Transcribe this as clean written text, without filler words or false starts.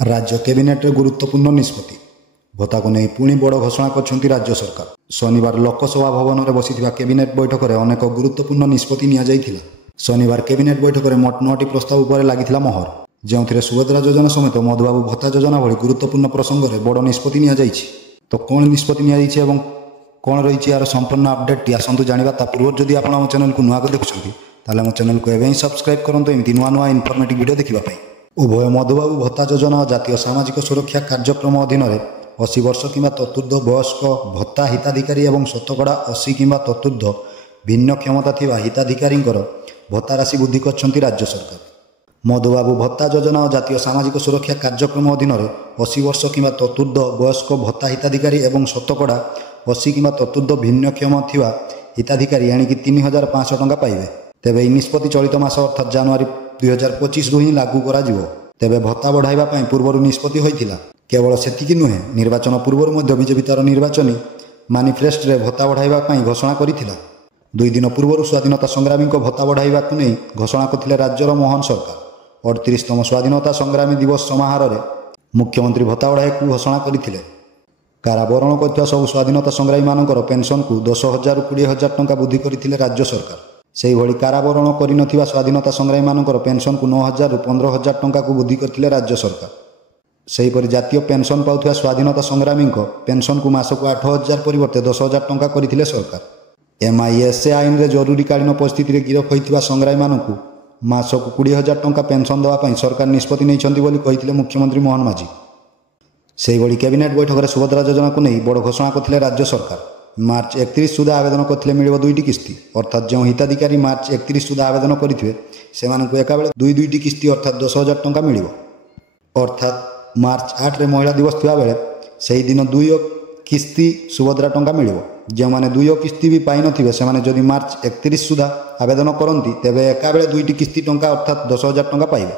राज्य कैबिनेट गुरुत्वपूर्ण निष्पत्ति भत्ता को नहीं पुणी बड़ घोषणा कर राज्य सरकार। शनिवार लोकसभा भवन में बसी कैबिनेट बैठक में अनेक गुरुत्वपूर्ण निष्पत्ति नि शनिवार कैबिनेट बैठक में मोट 9टी प्रस्ताव उपर लगी मोहर जो सुभद्रा योजना समेत मधुबाबू भत्ता योजना भली गुरुत्वपूर्ण प्रसंग में बड़ निष्पत्ति नि तो कौन निष्पत्ति नि कौन रही यार संपूर्ण अपडेट आसतु जाना ता पूर्व जदि आप चैनल को नुआ देखुं ताल आम चैनल को एवं सब्सक्राइब करूँ एमती नुआ नुआ इनफर्मेटिव वीडियो देखापी। उभय मधुबाबू भत्ता योजना और जातीय सामाजिक सुरक्षा कार्यक्रम अधीन 80 वर्ष कि ततुर्ध वयस्क भत्ता हिताधिकारी और शतकड़ा 80 कि ततुर्ध भिन्न क्षमता थिबा हिताधिकारी भत्ता राशि वृद्धि कर राज्य सरकार। मधुबाबू भत्ता योजना और जातीय सामाजिक सुरक्षा कार्यक्रम अधीन 80 वर्ष कि ततुर्ध वयस्क भत्ता हिताधिकारी और शतकड़ा 80 कि ततुर्ध भिन्न क्षम थिबा हिताधिकारी एणिकी 3500 टंका पाइबे। तेबे यह निष्पत्ति चलित मास अर्थात जनवरी 2025 रु ही लागू करा जिवो। तेबे भत्ता बढ़ाइबा पई पूर्व निष्पत्ति होइथिला। केवल सेतिकी नुहे निर्वाचन पूर्व बीजेपी तार निर्वाचनी मानिफेस्ट रे भत्ता बढ़ाइबा पई घोषणा करिथिला। 2 दिन पूर्व स्वाधीनता संग्रामी को भत्ता बढ़ाइबा को नहीं घोषणा करथिले राज्यर मोहन सरकार। 38तम स्वाधीनता संग्रामी दिवस समारोह रे मुख्यमंत्री भत्ता बढ़ाइबा घोषणा करथिले। कारावरण करथिबा सब स्वाधीनता संग्रामी मानकर पेंशन को 10,000 रु 20,000 टंका वृद्धि करथिले राज्य सरकार। से ही कारावरण कर स्वाधीनता संग्रामी मानकर पेंशन को 9,000 रु 15,000 टंका को वृद्धि करथिले राज्य सरकार। सेहीपरि जातीय पेंशन पाउथिबा स्वाधीनता संग्रामी पेंशन को मासक 8,000 परिवर्ते 10,000 टंका करथिले सरकार। MISA आईन रे जरूरीकालीन परिस्थिति गिरफ होइथिबा संग्रामी मानकु मासक 20,000 टंका पेंशन देवाई सरकार निष्पत्ति नैछन्ति बोली कहिथिले मुख्यमंत्री मोहन माझी। सेहीभଳି कैबिनेट बैठक में सुभद्रा योजना को नहीं बड़ घोषणा करथिले राज्य सरकार। मार्च 31 सुधा आवेदन करथिले मिलिबो 2टी किस्ती अर्थात जो हिताधिकारी मार्च 31 सुधा आवेदन करिथिबे सेमानकु एका बेले 2टी किस्ती अर्थात 10,000 टंका मिलिबो। अर्थात मार्च 8 रे महिला दिवस थिबा बेले सेही दिन 2 किस्ती सुभद्रा टंका मिलिबो। जो माने 2 किस्ती भी पाई नथिबे सेमाने जदि मार्च 31 सुधा आवेदन करंती तेबे एका बेले 2टी किस्ती टंका अर्थात 10,000 टंका पाइबे।